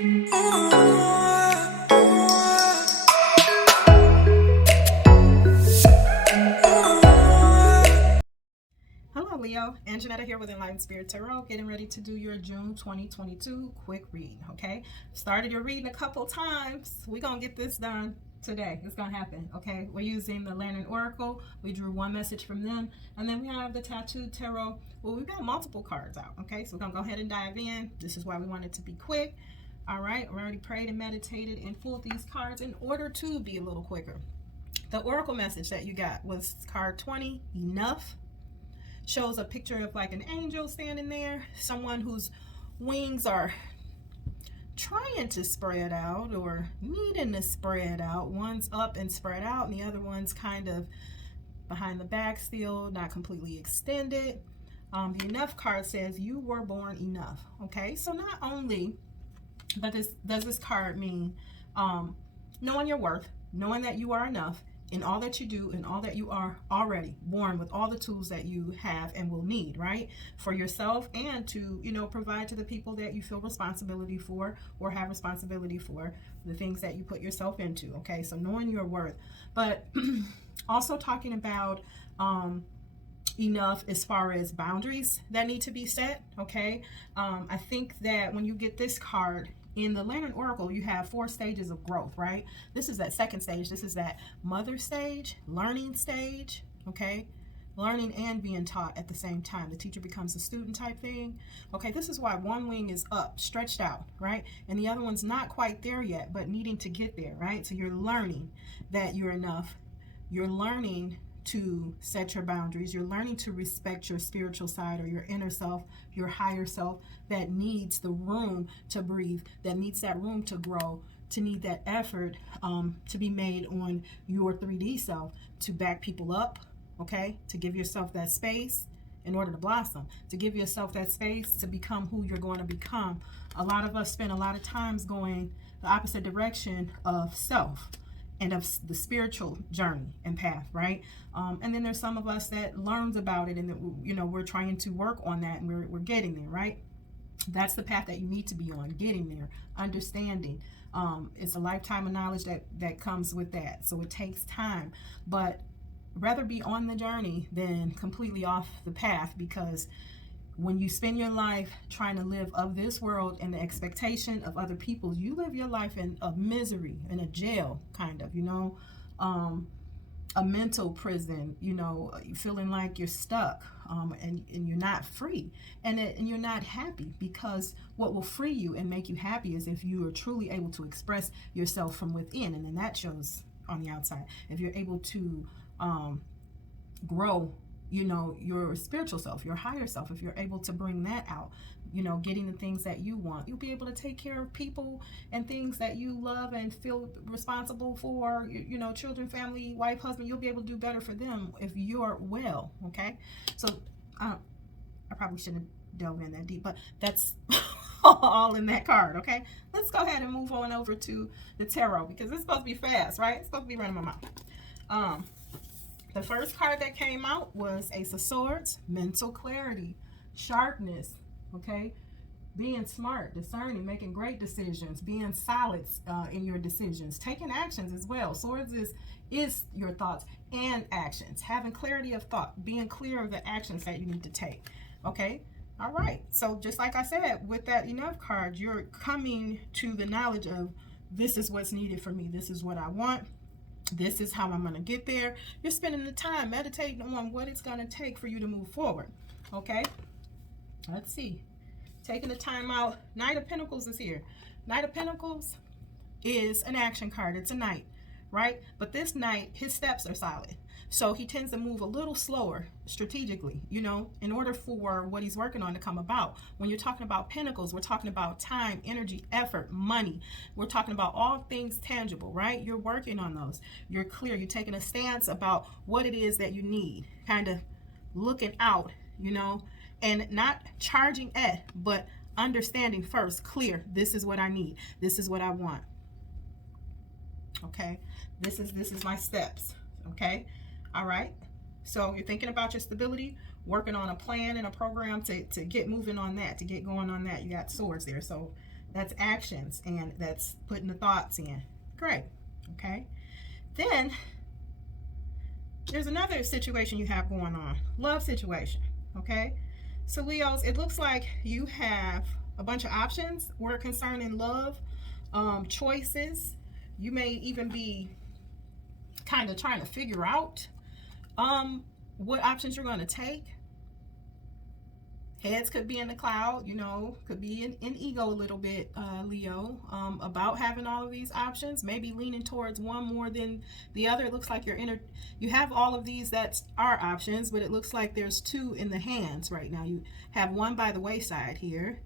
Hello Leo, and Janetta here with Enlightened Spirit Tarot, getting ready to do your June 2022 quick read, okay? Started your reading a couple times. We're going to get this done today. It's going to happen, okay? We're using the Lantern Oracle. We drew one message from them, and then we have the Tattooed Tarot. Well, we've got multiple cards out, okay? So we're going to go ahead and dive in. This is why we want it to be quick. All right, we already prayed and meditated and pulled these cards in order to be a little quicker. The Oracle message that you got was card 20, Enough. Shows a picture of like an angel standing there, someone whose wings are trying to spread out or needing to spread out. One's up and spread out, and the other one's kind of behind the back still, not completely extended. The Enough card says you were born enough. Okay, so not only does this card mean knowing your worth, knowing that you are enough in all that you do and all that you are already born with, all the tools that you have and will need, right, for yourself, and to, you know, provide to the people that you feel responsibility for or have responsibility for, the things that you put yourself into. Okay, so knowing your worth, but also talking about enough as far as boundaries that need to be set. Okay, I think that when you get this card in the Lantern Oracle, you have 4 stages of growth, right? This is that second stage. This is that mother stage, learning stage, okay? Learning and being taught at the same time. The teacher becomes a student type thing. Okay, this is why one wing is up, stretched out, right? And the other one's not quite there yet, but needing to get there, right? So you're learning that you're enough. You're learning to set your boundaries. You're learning to respect your spiritual side or your inner self, your higher self that needs the room to breathe, that needs that room to grow, to need that effort to be made on your 3D self to back people up, okay? To give yourself that space in order to blossom, to give yourself that space to become who you're going to become. A lot of us spend a lot of times going the opposite direction of self and of the spiritual journey and path, right? And then there's some of us that learns about it, and you know, we're trying to work on that, and we're getting there, right? That's the path that you need to be on, getting there, understanding. It's a lifetime of knowledge that comes with that, so it takes time. But rather be on the journey than completely off the path, because when you spend your life trying to live of this world and the expectation of other people, you live your life in a misery, in a jail, kind of, you know, a mental prison, you know, feeling like you're stuck, and you're not free, and you're not happy, because what will free you and make you happy is if you are truly able to express yourself from within, and then that shows on the outside. If you're able to grow, you know, your spiritual self, your higher self, if you're able to bring that out, you know, getting the things that you want, you'll be able to take care of people and things that you love and feel responsible for, you know, children, family, wife, husband. You'll be able to do better for them if you're well, okay? So I probably shouldn't delve in that deep, but that's all in that card, okay? Let's go ahead and move on over to the tarot, because it's supposed to be fast, right? It's supposed to be running my mouth. The first card that came out was Ace of Swords, mental clarity, sharpness, okay? Being smart, discerning, making great decisions, being solid in your decisions, taking actions as well. Swords is your thoughts and actions, having clarity of thought, being clear of the actions that you need to take, okay? All right, so just like I said, with that Enough card, you're coming to the knowledge of, this is what's needed for me, this is what I want, this is how I'm going to get there. You're spending the time meditating on what it's going to take for you to move forward. Okay, let's see. Taking the time out. Knight of Pentacles is here. Knight of Pentacles is an action card. It's a knight, right? But this knight, his steps are solid. So he tends to move a little slower strategically, you know, in order for what he's working on to come about. When you're talking about pentacles, we're talking about time, energy, effort, money. We're talking about all things tangible, right? You're working on those. You're clear. You're taking a stance about what it is that you need, kind of looking out, you know, and not charging at, but understanding first, clear. This is what I need. This is what I want. Okay. This is my steps. Okay. All right, so you're thinking about your stability, working on a plan and a program to get moving on that, to get going on that. You got swords there, so That's actions, and that's putting the thoughts in. Great. Okay. Then there's another situation you have going on. Love situation. Okay. So Leos, it looks like you have a bunch of options where concerning love, choices. You may even be kind of trying to figure out what options you're going to take. Heads could be in the cloud, you know, could be in ego a little bit, Leo, about having all of these options, maybe leaning towards one more than the other. It looks like you have all of these that are options, but it looks like there's two in the hands right now. You have one by the wayside here,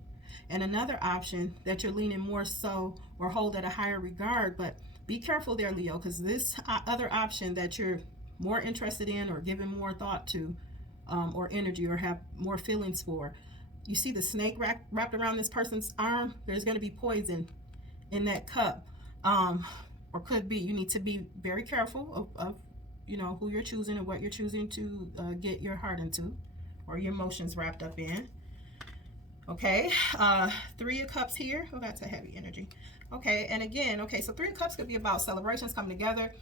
and another option that you're leaning more so or hold at a higher regard. But be careful there, Leo, because this other option that you're more interested in or giving more thought to, or energy, or have more feelings for, you see the snake wrapped around this person's arm. There's going to be poison in that cup, or could be. You need to be very careful of you know, who you're choosing and what you're choosing to get your heart into or your emotions wrapped up in. Okay, 3 of Cups here. Oh, that's a heavy energy. Okay, and again, okay, so 3 of Cups could be about celebrations coming together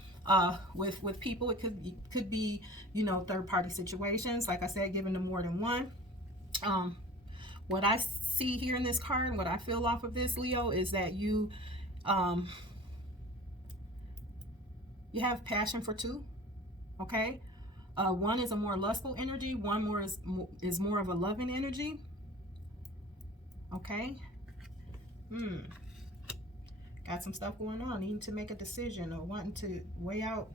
with people. It could be, you know, third-party situations. Like I said, giving them more than one. What I see here in this card, and what I feel off of this, Leo, is that you have passion for 2. Okay, 1 is a more lustful energy. 1 more is more of a loving energy. Okay. Got some stuff going on, needing to make a decision or wanting to weigh out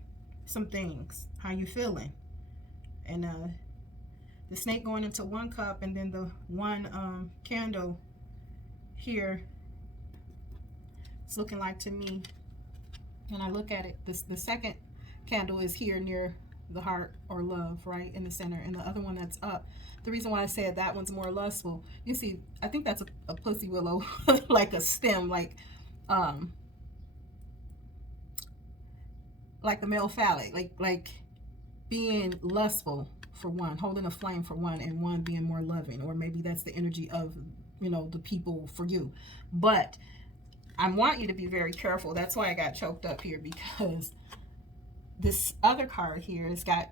some things. How you feeling? And the snake going into 1 cup, and then the 1 candle here, it's looking like to me, when I look at it, the second candle is here near the heart or love, right in the center, and the other one that's up. The reason why I said that one's more lustful, you see, I think that's a pussy willow, like a stem, like the male phallic, like being lustful for 1, holding a flame for 1, and 1 being more loving, or maybe that's the energy of, you know, the people for you. But I want you to be very careful. That's why I got choked up here, because this other card here has got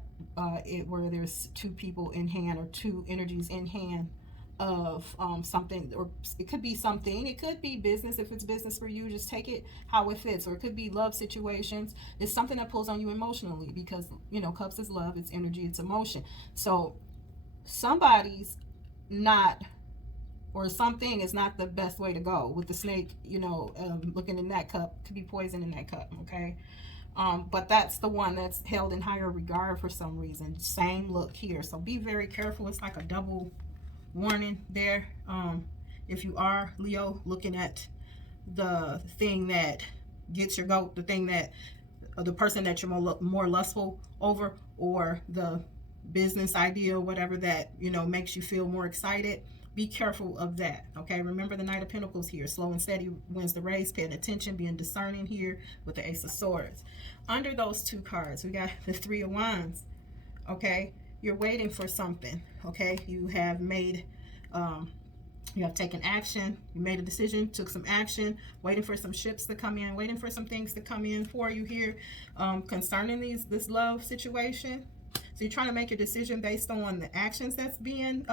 it where there's 2 people in hand, or 2 energies in hand of something, or it could be something, it could be business. If it's business for you, just take it how it fits. Or it could be love situations. It's something that pulls on you emotionally, because, you know, cups is love, it's energy, it's emotion. So somebody's not, or something is not the best way to go with the snake, you know, looking in that cup. Could be poison in that cup. Okay. But that's the one that's held in higher regard for some reason. Same look here. So be very careful. It's like a double warning there. If you are, Leo, looking at the thing that gets your goat, the thing that, the person that you're more lustful over, or the business idea, whatever that, you know, makes you feel more excited, be careful of that. Okay, remember the Knight of Pentacles here. Slow and steady wins the race. Paying attention, being discerning here with the Ace of Swords. Under those 2 cards, we got the 3 of Wands. Okay, you're waiting for something. Okay, you have made, you have taken action. You made a decision, took some action, waiting for some ships to come in, waiting for some things to come in for you here, concerning this love situation. So you're trying to make your decision based on the actions that's being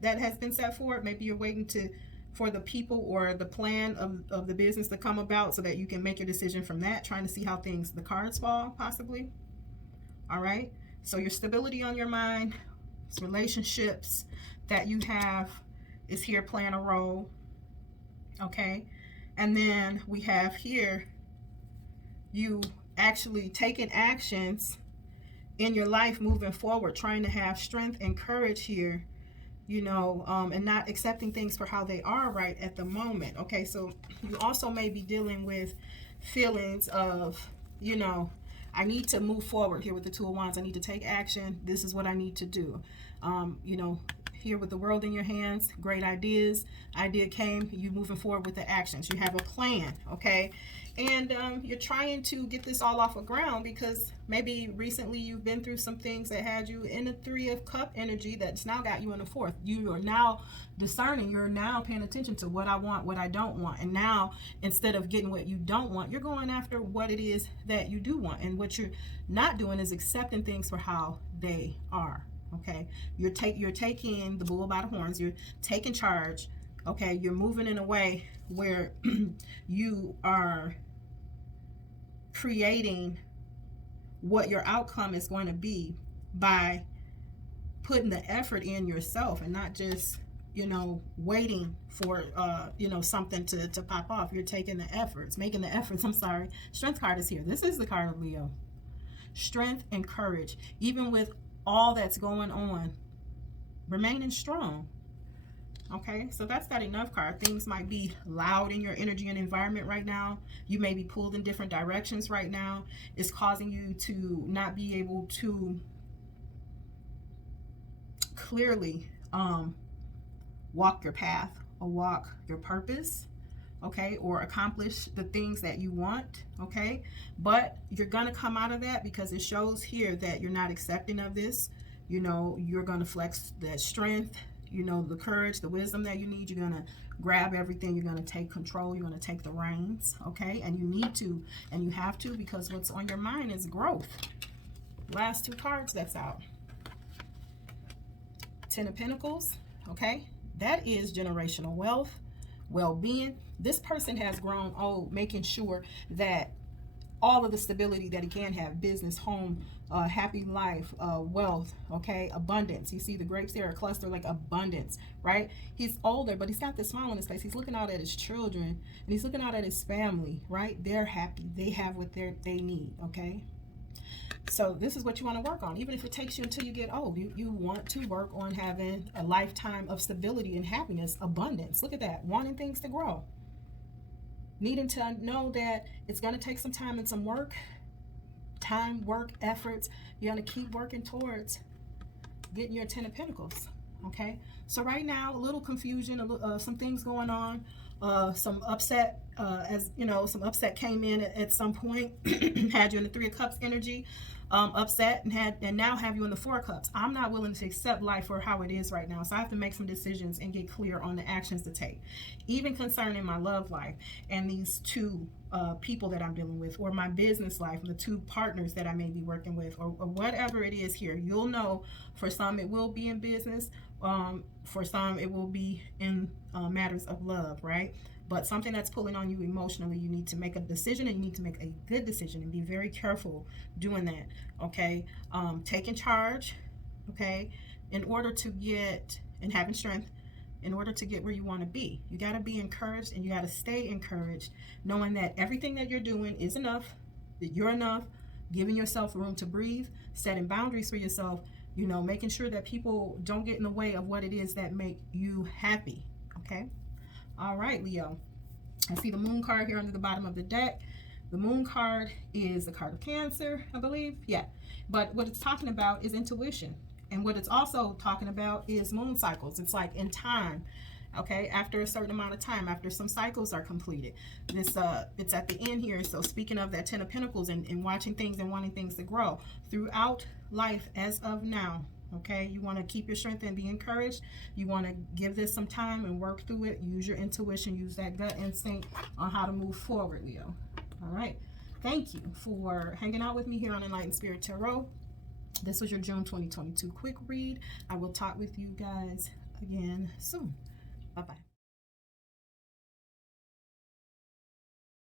that has been set forward. Maybe you're waiting for the people or the plan of the business to come about, so that you can make your decision from that, trying to see how the cards fall, possibly. All right. So your stability on your mind, relationships that you have is here playing a role. Okay. And then we have here, you actually taking actions in your life moving forward, trying to have strength and courage here, you know, and not accepting things for how they are right at the moment. Okay, so you also may be dealing with feelings of, you know, I need to move forward here with the 2 of Wands. I need to take action. This is what I need to do. You know, here with the world in your hands. Great ideas. Idea came. You moving forward with the actions. You have a plan, okay? And you're trying to get this all off the ground because maybe recently you've been through some things that had you in the 3 of Cup energy that's now got you in the 4th. You are now discerning. You're now paying attention to what I want, what I don't want. And now, instead of getting what you don't want, you're going after what it is that you do want. And what you're not doing is accepting things for how they are, okay? You're taking the bull by the horns. You're taking charge, okay? You're moving in a way where you are creating what your outcome is going to be by putting the effort in yourself and not just, you know, waiting for, you know, something to pop off. You're taking the efforts, making the efforts. I'm sorry. Strength card is here. This is the card of Leo. Strength and courage. Even with all that's going on, remaining strong. Okay, so that's that enough card. Things might be loud in your energy and environment right now. You may be pulled in different directions right now. It's causing you to not be able to clearly walk your path or walk your purpose, okay, or accomplish the things that you want, okay? But you're going to come out of that because it shows here that you're not accepting of this. You know, you're going to flex that strength, you know, the courage, the wisdom that you need. You're going to grab everything. You're going to take control. You're going to take the reins, okay? And you need to, and you have to, because what's on your mind is growth. Last 2 cards that's out. 10 of Pentacles, okay? That is generational wealth, well-being. This person has grown old, making sure that all of the stability that he can have, business, home, happy life, wealth, okay, abundance. You see the grapes there, a cluster like abundance, right? He's older, but he's got this smile on his face. He's looking out at his children, and he's looking out at his family, right? They're happy. They have what they need, okay? So this is what you want to work on. Even if it takes you until you get old, you want to work on having a lifetime of stability and happiness, abundance. Look at that, wanting things to grow. Needing to know that it's going to take some time and some work, efforts. You're going to keep working towards getting your 10 of Pentacles, okay? So right now, a little confusion, some things going on, some upset, as you know, some upset came in at some point, had you in the 3 of Cups energy, upset, and now have you in the 4 of Cups. I'm not willing to accept life for how it is right now, so I have to make some decisions and get clear on the actions to take, even concerning my love life and these 2 people that I'm dealing with, or my business life, and the 2 partners that I may be working with, or whatever it is here. You'll know, for some it will be in business, for some it will be in matters of love, right? But something that's pulling on you emotionally, you need to make a decision, and you need to make a good decision and be very careful doing that, okay? Taking charge, okay, in order to get, and having strength, in order to get where you want to be. You got to be encouraged, and you got to stay encouraged, knowing that everything that you're doing is enough, that you're enough, giving yourself room to breathe, setting boundaries for yourself, you know, making sure that people don't get in the way of what it is that make you happy, okay? All right, Leo. I see the Moon card here under the bottom of the deck. The Moon card is the card of Cancer, I believe. Yeah. But what it's talking about is intuition. And what it's also talking about is moon cycles. It's like in time, okay, after a certain amount of time, after some cycles are completed. This it's at the end here. So speaking of that 10 of Pentacles and watching things and wanting things to grow throughout life as of now. Okay, you want to keep your strength and be encouraged. You want to give this some time and work through it. Use your intuition, use that gut instinct on how to move forward, Leo. All right, thank you for hanging out with me here on Enlightened Spirit Tarot. This was your June 2022 quick read. I will talk with you guys again soon. Bye-bye.